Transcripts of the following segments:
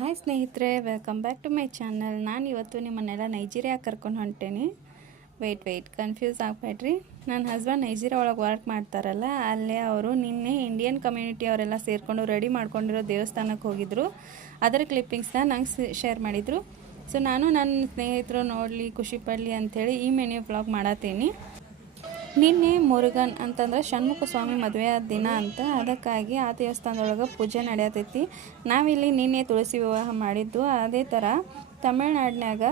Hi ಸ್ನೇಹಿತರೆ, welcome back to my channel. ನಾನು ಇವತ್ತು ನಿಮ್ಮನ್ನೆಲ್ಲ ನೈಜೀರಿಯಾಗೆ ಕರ್ಕೊಂಡು ಹೊಂಟೇನಿ. Weight confuse ಆಗಬೇಡ್ರಿ. ನನ್ನ ಹಸ್ಬೆಂಡ್ ನೈಜೀರಿಯಾ ಒಳಗೆ ವರ್ಕ್ ಮಾಡ್ತಾರಲ್ಲ, ಅಲ್ಲೇ ಅವರು ನಿನ್ನೆ ಇಂಡಿಯನ್ ಕಮ್ಯುನಿಟಿ ಅವರೆಲ್ಲ ಸೇರಿಕೊಂಡು ರೆಡಿ ಮಾಡ್ಕೊಂಡಿರೋ ದೇವಸ್ಥಾನಕ್ಕೆ ಹೋಗಿದ್ರು. ಅದರ ಕ್ಲಿಪ್ಪಿಂಗ್ಸ್ನ ನಂಗೆ ಶೇರ್ ಮಾಡಿದರು. ಸೊ ನಾನು ನನ್ನ ಸ್ನೇಹಿತರು ನೋಡಲಿ, ಖುಷಿ ಪಡಲಿ ಅಂಥೇಳಿ ಈ ಮೆನ್ಯೂ ವ್ಲಾಗ್ ಮಾಡತ್ತೀನಿ. ನಿನ್ನೆ ಮುರುಗನ್ ಅಂತಂದ್ರೆ ಷಣ್ಮುಖ ಸ್ವಾಮಿ ಮದುವೆ ಆದ ದಿನ ಅಂತ, ಅದಕ್ಕಾಗಿ ಆ ದೇವಸ್ಥಾನದೊಳಗೆ ಪೂಜೆ ನಡೆಯತೈತಿ. ನಾವಿಲ್ಲಿ ನಿನ್ನೆ ತುಳಸಿ ವಿವಾಹ ಮಾಡಿದ್ದು. ಅದೇ ಥರ ತಮಿಳ್ನಾಡಿನಾಗ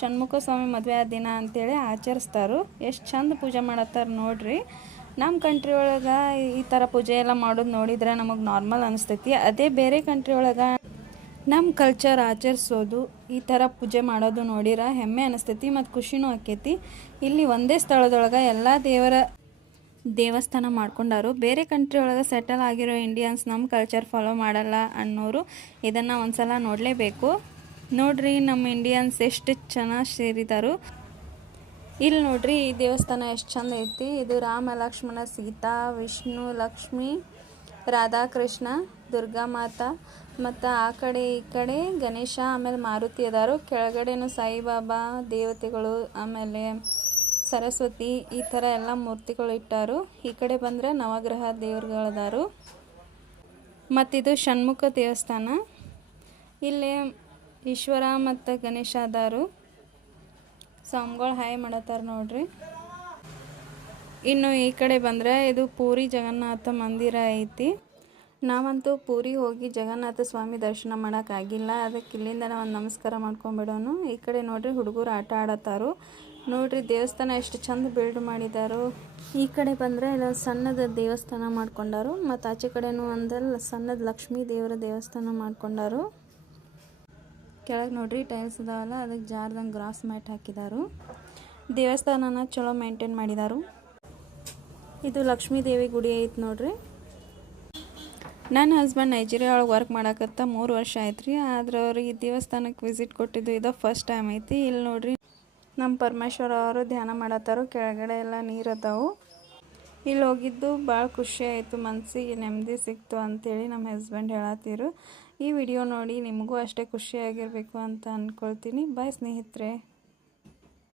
ಷಣ್ಮುಖ ಸ್ವಾಮಿ ಮದುವೆ ಆದ ದಿನ ಅಂತೇಳಿ ಆಚರಿಸ್ತಾರೆ. ಎಷ್ಟು ಚಂದ ಪೂಜೆ ಮಾಡತ್ತಾರೆ ನೋಡ್ರಿ. ನಮ್ಮ ಕಂಟ್ರಿ ಒಳಗೆ ಈ ಥರ ಪೂಜೆ ಎಲ್ಲ ಮಾಡೋದು ನೋಡಿದ್ರೆ ನಮಗೆ ನಾರ್ಮಲ್ ಅನಿಸ್ತೈತಿ. ಅದೇ ಬೇರೆ ಕಂಟ್ರಿ ಒಳಗೆ ನಮ್ಮ ಕಲ್ಚರ್ ಆಚರಿಸೋದು, ಈ ಥರ ಪೂಜೆ ಮಾಡೋದು ನೋಡಿರ ಹೆಮ್ಮೆ ಅನಿಸ್ತೈತಿ ಮತ್ತು ಖುಷಿನೂ ಆಕೈತಿ. ಇಲ್ಲಿ ಒಂದೇ ಸ್ಥಳದೊಳಗೆ ಎಲ್ಲ ದೇವಸ್ಥಾನ ಮಾಡ್ಕೊಂಡಾರು. ಬೇರೆ ಕಂಟ್ರಿ ಒಳಗೆ ಸೆಟಲ್ ಆಗಿರೋ ಇಂಡಿಯನ್ಸ್ ನಮ್ಮ ಕಲ್ಚರ್ ಫಾಲೋ ಮಾಡಲ್ಲ ಅನ್ನೋರು ಇದನ್ನು ಒಂದ್ಸಲ ನೋಡಲೇಬೇಕು. ನೋಡ್ರಿ ನಮ್ಮ ಇಂಡಿಯನ್ಸ್ ಎಷ್ಟು ಚೆನ್ನಾಗಿ ಸೇರಿದಾರು. ಇಲ್ಲಿ ನೋಡ್ರಿ ಈ ದೇವಸ್ಥಾನ ಎಷ್ಟು ಚಂದ ಐತಿ. ಇದು ರಾಮ, ಲಕ್ಷ್ಮಣ, ಸೀತಾ, ವಿಷ್ಣು, ಲಕ್ಷ್ಮಿ, ರಾಧಾಕೃಷ್ಣ, ದುರ್ಗಾ ಮಾತಾ ಮತ್ತು ಆ ಕಡೆ ಈ ಕಡೆ ಗಣೇಶ, ಆಮೇಲೆ ಮಾರುತಿ ಅದಾರು. ಕೆಳಗಡೆನೂ ಸಾಯಿಬಾಬಾ ದೇವತೆಗಳು, ಆಮೇಲೆ ಸರಸ್ವತಿ, ಈ ಥರ ಎಲ್ಲ ಮೂರ್ತಿಗಳು ಇಟ್ಟಾರು. ಈ ಕಡೆ ಬಂದರೆ ನವಗ್ರಹ ದೇವರುಗಳದಾರು. ಮತ್ತಿದು ಷಣ್ಮುಖ ದೇವಸ್ಥಾನ. ಇಲ್ಲಿ ಈಶ್ವರ ಮತ್ತು ಗಣೇಶ ಅದಾರು. ಸ್ವಾಮಿಗಳು ಹಾಯ್ ಮಾಡತ್ತಾರ ನೋಡ್ರಿ. ಇನ್ನು ಈ ಕಡೆ ಬಂದರೆ ಇದು ಪೂರಿ ಜಗನ್ನಾಥ ಮಂದಿರ ಐತಿ. ನಾವಂತೂ ಪೂರಿ ಹೋಗಿ ಜಗನ್ನಾಥ ಸ್ವಾಮಿ ದರ್ಶನ ಮಾಡೋಕ್ಕಾಗಿಲ್ಲ. ಅದಕ್ಕೆ ಇಲ್ಲಿಂದ ಒಂದು ನಮಸ್ಕಾರ ಮಾಡ್ಕೊಂಬಿಡೋನು. ಈ ಕಡೆ ನೋಡ್ರಿ ಹುಡುಗರು ಆಟ ಆಡತ್ತಾರು. ನೋಡ್ರಿ ದೇವಸ್ಥಾನ ಎಷ್ಟು ಚಂದ ಬಿಲ್ಡ್ ಮಾಡಿದಾರು. ಈ ಕಡೆ ಬಂದರೆ ಇಲ್ಲ ಸಣ್ಣದ ದೇವಸ್ಥಾನ ಮಾಡ್ಕೊಂಡಾರು. ಮತ್ತು ಆಚೆ ಕಡೆನೂ ಒಂದಲ್ಲಿ ಸಣ್ಣದ ಲಕ್ಷ್ಮೀ ದೇವರ ದೇವಸ್ಥಾನ ಮಾಡ್ಕೊಂಡಾರು. ಕೆಳಗೆ ನೋಡ್ರಿ ಟೈಲ್ಸ್ ಅದಾವಲ್ಲ, ಅದಕ್ಕೆ ಜಾರ್ದಂಗೆ ಗ್ರಾಸ್ ಮ್ಯಾಟ್ ಹಾಕಿದಾರು. ದೇವಸ್ಥಾನನ ಚಲೋ ಮೇಂಟೈನ್ ಮಾಡಿದಾರು. ಇದು ಲಕ್ಷ್ಮೀ ದೇವಿ ಗುಡಿ ಐತೆ ನೋಡ್ರಿ. ನನ್ನ ಹಸ್ಬೆಂಡ್ ನೈಜೀರಿಯಾ ಒಳಗೆ ವರ್ಕ್ ಮಾಡಕತ್ತ 3 ವರ್ಷ ಆಯ್ತು ರೀ. ಆದ್ರೆ ಅವ್ರಿಗೆ ಈ ದೇವಸ್ಥಾನಕ್ಕೆ ವಿಸಿಟ್ ಕೊಟ್ಟಿದ್ದು ಇದು ಫಸ್ಟ್ ಟೈಮ್ ಐತಿ. ಇಲ್ಲಿ ನೋಡ್ರಿ ನಮ್ಮ ಪರಮೇಶ್ವರ ಅವರು ಧ್ಯಾನ ಮಾಡತ್ತಾರು. ಕೆಳಗಡೆ ಎಲ್ಲ ನೀರು ಅದಾವು. ಇಲ್ಲಿ ಹೋಗಿದ್ದು ಭಾಳ ಖುಷಿ ಆಯಿತು, ಮನಸ್ಸಿಗೆ ನೆಮ್ಮದಿ ಸಿಕ್ತು ಅಂಥೇಳಿ ನಮ್ಮ ಹಸ್ಬೆಂಡ್ ಹೇಳತ್ತೀರು. ಈ ವಿಡಿಯೋ ನೋಡಿ ನಿಮಗೂ ಅಷ್ಟೇ ಖುಷಿಯಾಗಿರಬೇಕು ಅಂತ ಅಂದ್ಕೊಳ್ತೀನಿ. ಬಾಯ್ ಸ್ನೇಹಿತರೆ.